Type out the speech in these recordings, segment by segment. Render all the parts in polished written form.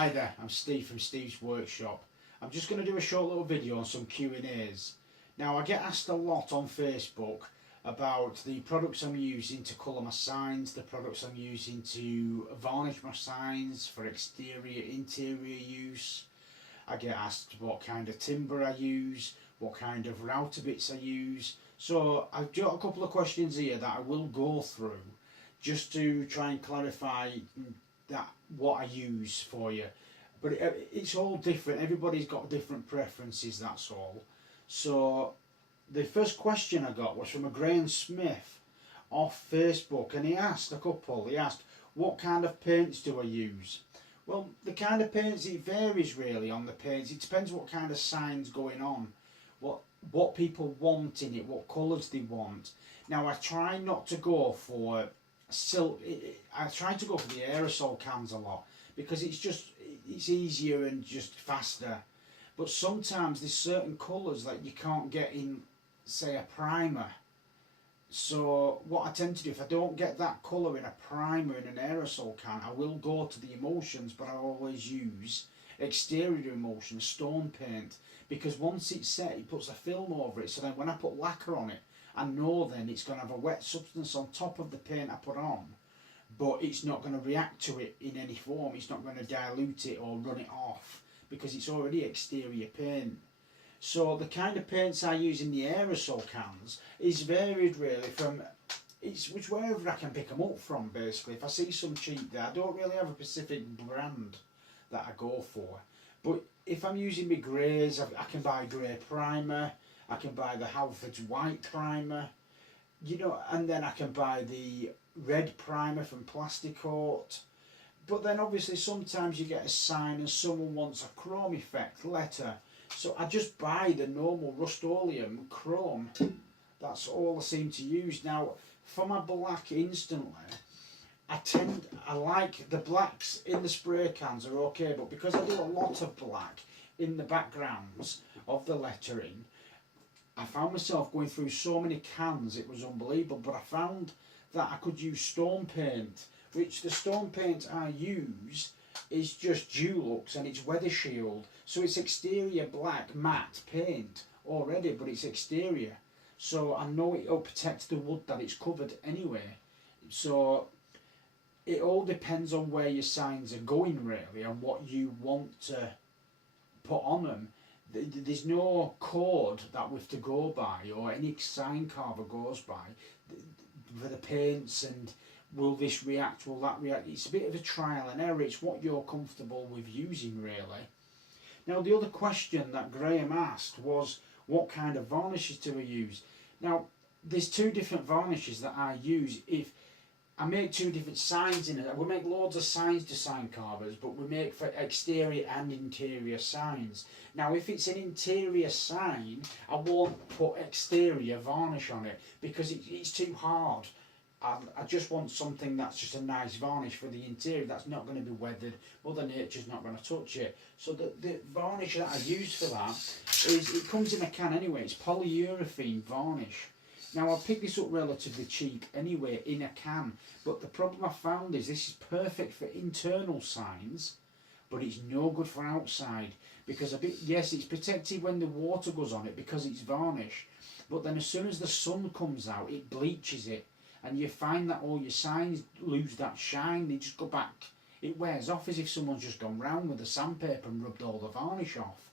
Hi there, I'm Steve from Steve's Workshop. I'm just going to do a short little video on some Q&As. Now, I get asked a lot on Facebook about the products I'm using to colour my signs, the products I'm using to varnish my signs for exterior, interior use. I get asked what kind of timber I use, what kind of router bits I use. So I've got a couple of questions here that I will go through just to try and clarify that what I use for you. But it's all different. Everybody's got different preferences, that's all. So the first question I got was from a Graham Smith off Facebook, and he asked, what kind of paints do I use? Well, the kind of paints, it varies really on the paints. It depends what kind of sign's going on, what people want in it, what colours they want. Now, I try not to go for silk. I try to go for the aerosol cans a lot because it's easier and just faster. But sometimes there's certain colours that you can't get in, say, a primer. So what I tend to do, if I don't get that colour in a primer in an aerosol can, I will go to the emulsions, but I always use exterior emulsion, stone paint, because once it's set, it puts a film over it, so then when I put lacquer on it, I know then it's going to have a wet substance on top of the paint I put on, but it's not going to react to it in any form. It's not going to dilute it or run it off because it's already exterior paint. So the kind of paints I use in the aerosol cans is varied really from, it's whichever I can pick them up from basically. If I see some cheap there, I don't really have a specific brand that I go for. But if I'm using my greys, I can buy grey primer, I can buy the Halfords white primer, you know, and then I can buy the red primer from Plasticoat. But then obviously sometimes you get a sign and someone wants a chrome effect letter. So I just buy the normal Rust-Oleum chrome. That's all I seem to use. Now, for my black instantly, I like the blacks in the spray cans are okay, but because I do a lot of black in the backgrounds of the lettering, I found myself going through so many cans, it was unbelievable. But I found that I could use stone paint, which the stone paint I use is just Dulux and it's Weather Shield. So it's exterior black matte paint already, but it's exterior. So I know it'll protect the wood that it's covered anyway. So it all depends on where your signs are going really and what you want to put on them. There's no code that we have to go by or any sign carver goes by for the paints and will this react, will that react. It's a bit of a trial and error. It's what you're comfortable with using really. Now the other question that Graham asked was what kind of varnishes do I use? Now there's two different varnishes that I use. If I make two different signs in it. We make loads of signs to sign carvers, but we make for exterior and interior signs. Now if it's an interior sign, I won't put exterior varnish on it because it's too hard. I just want something that's just a nice varnish for the interior that's not going to be weathered. Mother Nature's not going to touch it. So the varnish that I use for that is, it comes in a can anyway, it's polyurethane varnish. Now I picked this up relatively cheap anyway in a can, but the problem I found is this is perfect for internal signs, but it's no good for outside because yes, it's protected when the water goes on it because it's varnish, but then as soon as the sun comes out it bleaches it and you find that all your signs lose that shine, they just go back, it wears off as if someone's just gone round with a sandpaper and rubbed all the varnish off.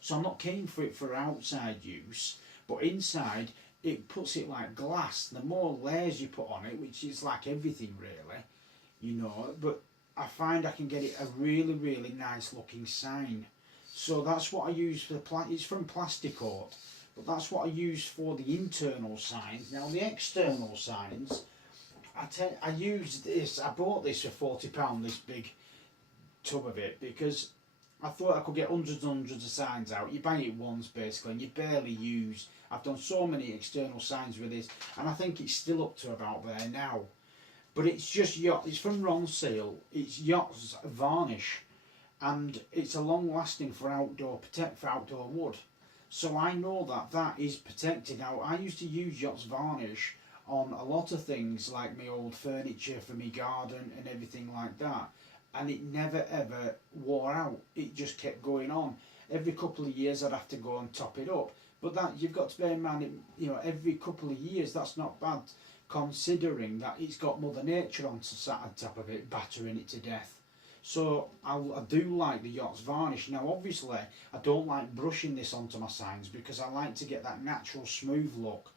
So I'm not keen for it for outside use, but inside it puts it like glass. The more layers you put on it, which is like everything really, you know, but I find I can get it a really, really nice looking sign. So that's what I use for it's from Plasticoat, but that's what I use for the internal signs. Now the external signs, I use this, I bought this for £40, this big tub of it, because I thought I could get hundreds and hundreds of signs out. You buy it once basically and you barely use. I've done so many external signs with this and I think it's still up to about there now. But it's just yacht, it's from Ronseal, it's Yacht's varnish and it's a long lasting for outdoor wood. So I know that is protected. Now I used to use Yacht's varnish on a lot of things like my old furniture for my garden and everything like that. and it never ever wore out. It just kept going on. Every couple of years I'd have to go and top it up. But that, you've got to bear in mind, every couple of years, that's not bad, considering that it's got Mother Nature on top of it, battering it to death. So I do like the Yachts varnish. Now obviously I don't like brushing this onto my signs because I like to get that natural smooth look,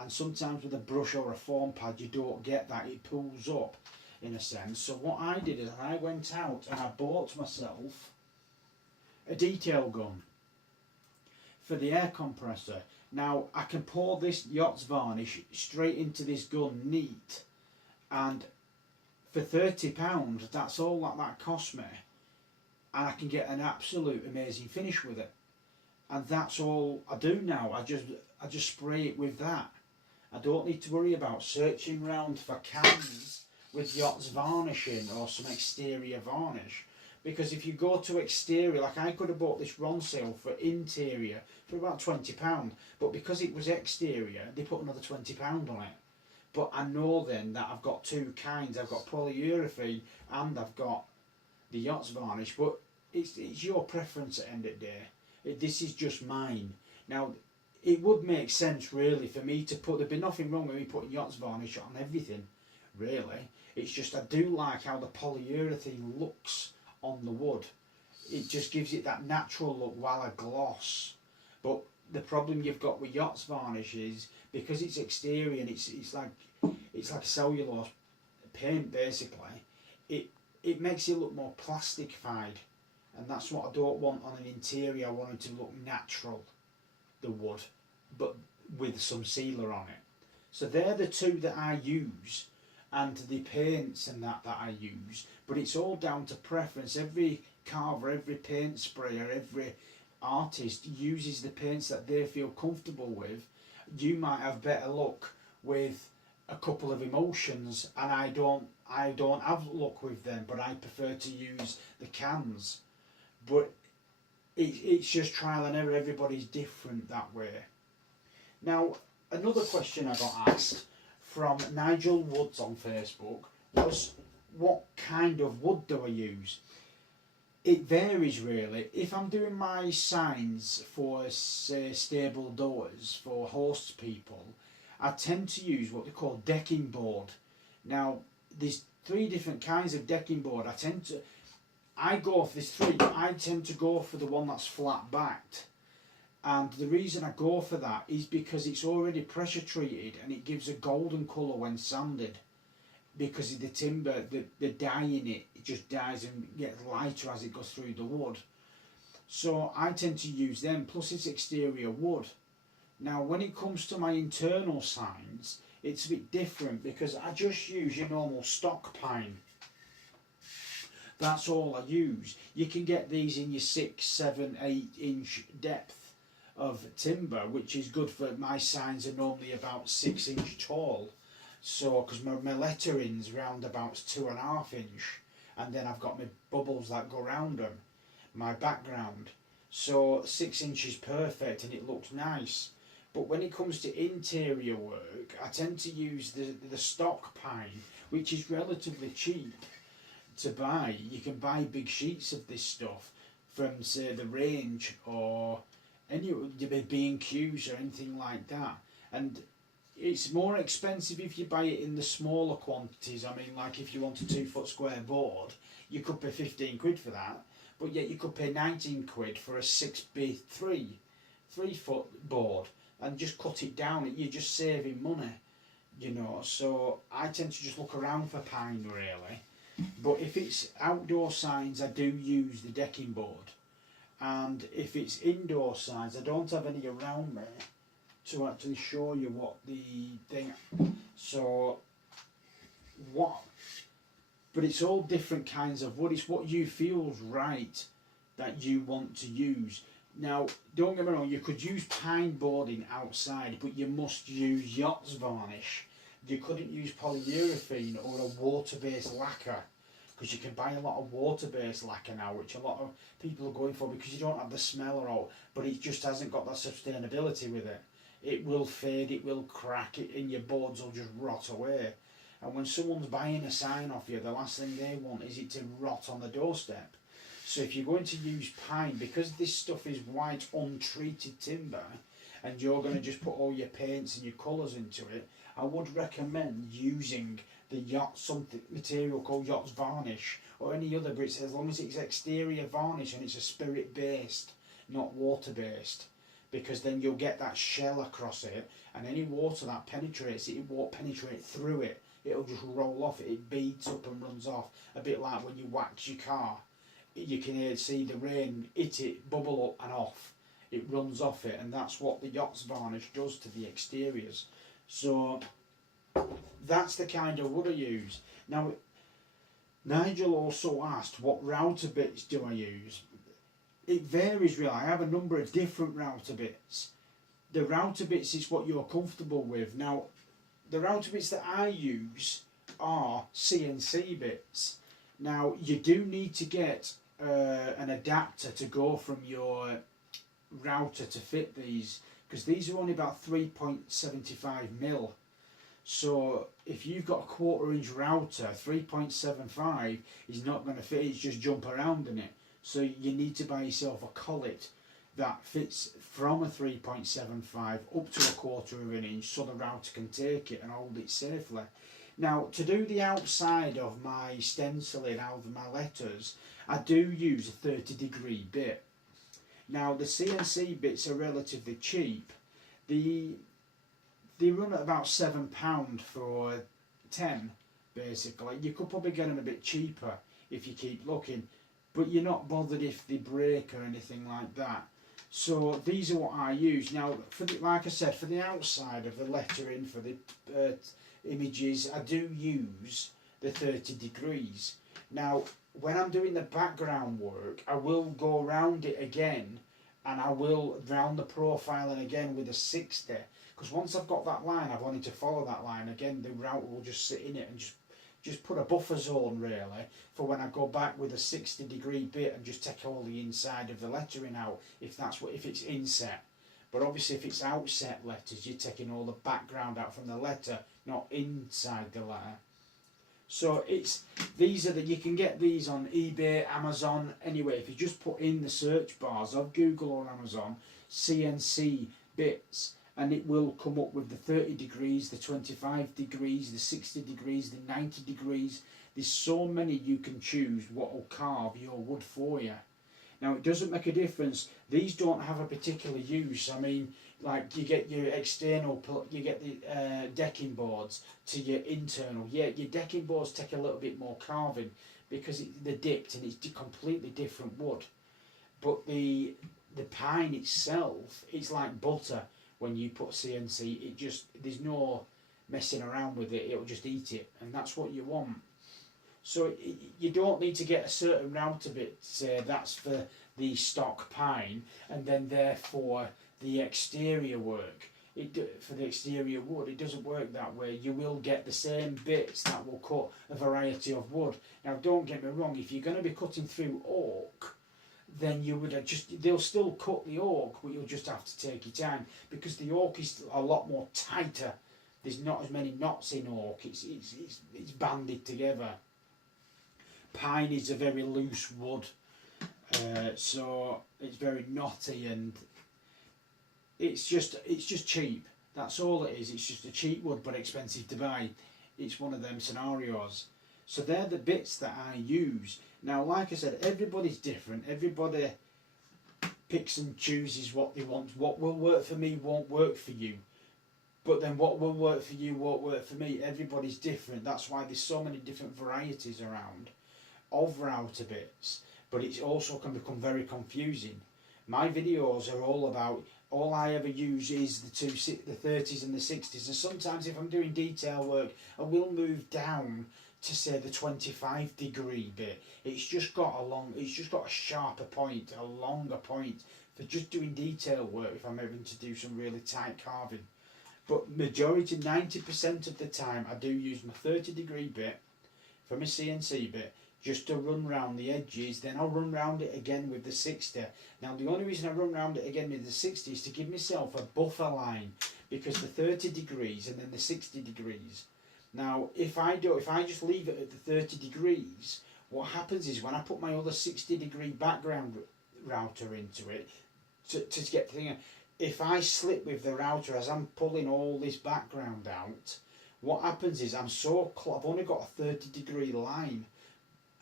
and sometimes with a brush or a foam pad you don't get that, it pulls up in a sense. So what I did is I went out and I bought myself a detail gun for the air compressor. Now I can pour this Yachts varnish straight into this gun neat, and for £30 that's all that cost me, and I can get an absolute amazing finish with it. And that's all I do now. I just spray it with that. I don't need to worry about searching around for cans with Yachts varnishing or some exterior varnish, because if you go to exterior, like I could have bought this Ronseal for interior for about £20, but because it was exterior they put another £20 on it. But I know then that I've got two kinds. I've got polyurethane and I've got the Yachts varnish, but it's your preference at the end of the day. This is just mine. Now it would make sense really for me to put, there'd be nothing wrong with me putting Yachts varnish on everything really. It's just I do like how the polyurethane looks on the wood. It just gives it that natural look while a gloss. But the problem you've got with Yachts varnish is because it's exterior and it's like cellulose paint basically, it makes it look more plasticified, and that's what I don't want on an interior. I want it to look natural, the wood, but with some sealer on it. So they're the two that I use, and the paints and that I use, but it's all down to preference. Every carver, every paint sprayer, every artist uses the paints that they feel comfortable with. You might have better luck with a couple of emotions, and I don't have luck with them, but I prefer to use the cans. But it's just trial and error. Everybody's different that way. Now another question I got asked from Nigel Woods on Facebook was, what kind of wood do I use? It varies really. If I'm doing my signs for, say, stable doors for host people, I tend to use what they call decking board. Now there's three different kinds of decking board. I tend to go for the one that's flat backed. And the reason I go for that is because it's already pressure treated and it gives a golden colour when sanded. Because of the timber, the dye in it just dyes and gets lighter as it goes through the wood. So I tend to use them, plus it's exterior wood. Now when it comes to my internal signs, it's a bit different because I just use your normal stock pine. That's all I use. You can get these in your 6, 7, 8 inch depth of timber, which is good for, my signs are normally about 6 inch tall. So, because my lettering's round about 2.5 inch, and then I've got my bubbles that go round them, my background. So 6 inches perfect and it looks nice. But when it comes to interior work, I tend to use the stock pine, which is relatively cheap to buy. You can buy big sheets of this stuff from, say, the Range or any B&Qs or anything like that. And it's more expensive if you buy it in the smaller quantities. I mean, like if you want a 2 foot square board, you could pay 15 quid for that, but yet you could pay 19 quid for a 6x3 3-foot board and just cut it down. You're just saving money, you know. So I tend to just look around for pine really. But if it's outdoor signs, I do use the decking board. And if it's indoor signs, I don't have any around me to actually show you what the thing. So but it's all different kinds of wood. It's what you feels right that you want to use. Now don't get me wrong, you could use pine boarding outside, but you must use Yachts varnish. You couldn't use polyurethane or a water-based lacquer, because you can buy a lot of water-based lacquer now, which a lot of people are going for because you don't have the smell or all, but it just hasn't got that sustainability with it. It will fade, it will crack, and your boards will just rot away. And when someone's buying a sign off you, the last thing they want is it to rot on the doorstep. So if you're going to use pine, because this stuff is white untreated timber, and you're going to just put all your paints and your colours into it, I would recommend using the yacht something material called Yacht's Varnish, or any other Brits, as long as it's exterior varnish and it's a spirit based, not water based, because then you'll get that shell across it, and any water that penetrates it, it won't penetrate through it. It'll just roll off it. It beads up and runs off, a bit like when you wax your car. You can see the rain hit it, bubble up and off. It runs off it, and that's what the Yacht's Varnish does to the exteriors. So that's the kind of wood I use. Now, Nigel also asked, what router bits do I use? It varies really. I have a number of different router bits. The router bits is what you're comfortable with. Now, the router bits that I use are CNC bits. Now, you do need to get an adapter to go from your router to fit these, because these are only about 3.75mm. So if you've got a 1/4 inch router, 3.75 is not going to fit. It's just jump around in it. So you need to buy yourself a collet that fits from a 3.75 up to a 1/4 inch, so the router can take it and hold it safely. Now, to do the outside of my stenciling out of my letters, I do use a 30-degree bit. Now, the CNC bits are relatively cheap. They run at about £7 for 10, basically. You could probably get them a bit cheaper if you keep looking, but you're not bothered if they break or anything like that. So these are what I use. Now, for the, like I said, for the outside of the lettering, for the images, I do use the 30 degrees. Now, when I'm doing the background work, I will go around it again, and I will round the profiling again with a 60, because once I've got that line, I wanted to follow that line again. The router will just sit in it and just put a buffer zone really for when I go back with a 60-degree bit and just take all the inside of the lettering out, if it's inset. But obviously if it's outset letters, you're taking all the background out from the letter, not inside the letter. So you can get these on eBay, Amazon, anyway. If you just put in the search bars of Google or Amazon, CNC bits, and it will come up with the 30 degrees, the 25 degrees, the 60 degrees, the 90 degrees. There's so many you can choose what will carve your wood for you. Now, it doesn't make a difference. These don't have a particular use. I mean, like you get your external, you get the decking boards to your internal. Yeah, your decking boards take a little bit more carving because they're dipped and it's completely different wood. But the pine itself, it's like butter. When you put CNC, there's no messing around with it. It'll just eat it, and that's what you want. So you don't need to get a certain router bit, say that's for the stock pine, and then therefore the exterior work. For the exterior wood, it doesn't work that way. You will get the same bits that will cut a variety of wood. Now, don't get me wrong. If you're going to be cutting through oak, then you would they'll still cut the oak, but you'll just have to take your time, because the oak is a lot more tighter. There's not as many knots in oak. It's banded together. Pine is a very loose wood, so it's very knotty, and it's just cheap. That's all it is. It's just a cheap wood, but expensive to buy. It's one of them scenarios. So they're the bits that I use. Now, like I said, everybody's different. Everybody picks and chooses what they want. What will work for me won't work for you. But then what will work for you won't work for me. Everybody's different. That's why there's so many different varieties around of router bits. But it also can become very confusing. My videos are all about, all I ever use is the 30s and the 60s. And sometimes if I'm doing detail work, I will move down to say the 25 degree bit. It's just got a sharper point, a longer point for just doing detail work if I'm having to do some really tight carving. But majority, 90% of the time, I do use my 30 degree bit for my CNC bit just to run round the edges. Then I'll run round it again with the 60. Now, the only reason I run round it again with the 60 is to give myself a buffer line, because the 30 degrees and then the 60 degrees, Now if I just leave it at the 30 degrees, what happens is when I put my other 60-degree background router into it to get the thing, if I slip with the router as I'm pulling all this background out, what happens is I've only got a 30-degree line,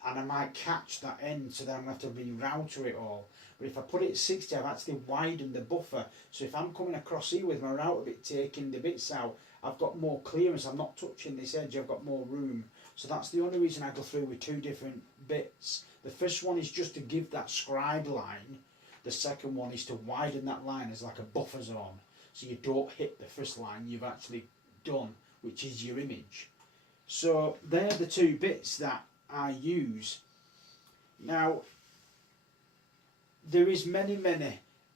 and I might catch that end, so then I'm going to have to rerouter it all. But if I put it at 60, I've actually widened the buffer, so if I'm coming across here with my router bit taking the bits out, I've got more clearance, I'm not touching this edge, I've got more room. So that's the only reason I go through with two different bits. The first one is just to give that scribe line. The second one is to widen that line as like a buffer zone, so you don't hit the first line you've actually done, which is your image. So they're the two bits that I use. Now there is many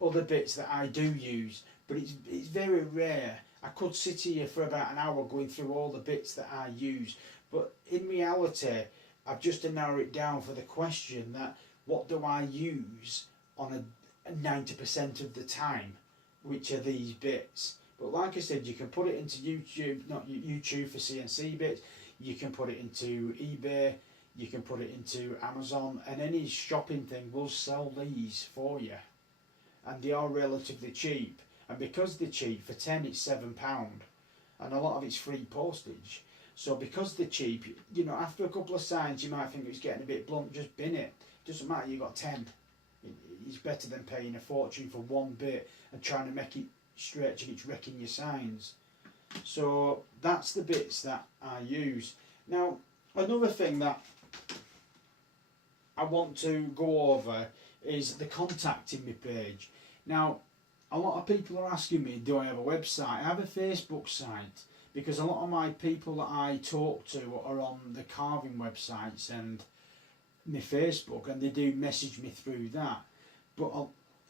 other bits that I do use, but it's very rare. I could sit here for about an hour going through all the bits that I use, but in reality I've just to narrow it down for the question that what do I use on a 90% of the time, which are these bits. But like I said, you can put it into YouTube, not YouTube for CNC bits, you can put it into eBay, you can put it into Amazon, and any shopping thing will sell these for you. And they are relatively cheap. And because they're cheap, for 10 it's £7, and a lot of it's free postage. So because they're cheap, you know, after a couple of signs you might think it's getting a bit blunt, just bin it. Doesn't matter, you got 10. It's better than paying a fortune for one bit and trying to make it stretch and it's wrecking your signs. So that's the bits that I use. Now another thing that I want to go over is the contacting me page. Now a lot of people are asking me, do I have a website? I have a Facebook site, because a lot of my people that I talk to are on the carving websites and my Facebook, and they do message me through that. But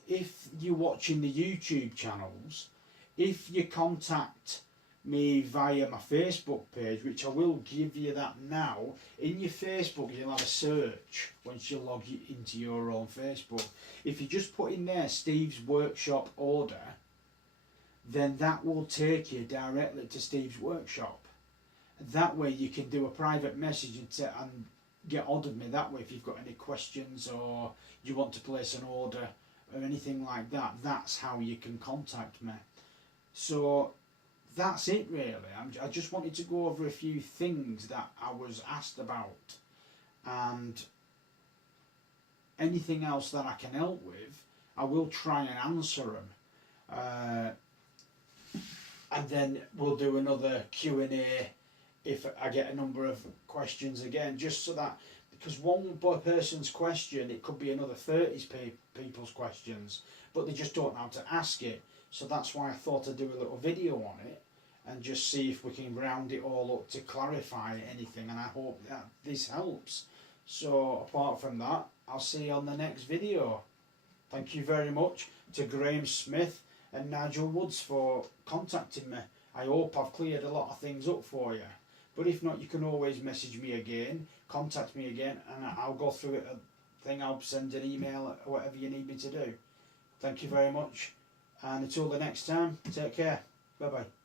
if you're watching the YouTube channels, if you contact me via my Facebook page, which I will give you that now, in your Facebook you'll have a search once you log into your own Facebook. If you just put in there Steve's Workshop order, then that will take you directly to Steve's Workshop. That way you can do a private message and get hold of me that way if you've got any questions or you want to place an order or anything like that. That's how you can contact me. So that's it really. I just wanted to go over a few things that I was asked about, and anything else that I can help with I will try and answer them, and then we'll do another Q&A if I get a number of questions again, just so that, because one person's question, it could be another 30 people's questions, but they just don't know how to ask it. So that's why I thought I'd do a little video on it and just see if we can round it all up to clarify anything, and I hope that this helps. So apart from that, I'll see you on the next video. Thank you very much to Graham Smith and Nigel Woods for contacting me. I hope I've cleared a lot of things up for you. But if not, you can always message me again, contact me again, and I'll go through it. I'll send an email or whatever you need me to do. Thank you very much, and until the next time, take care. Bye bye.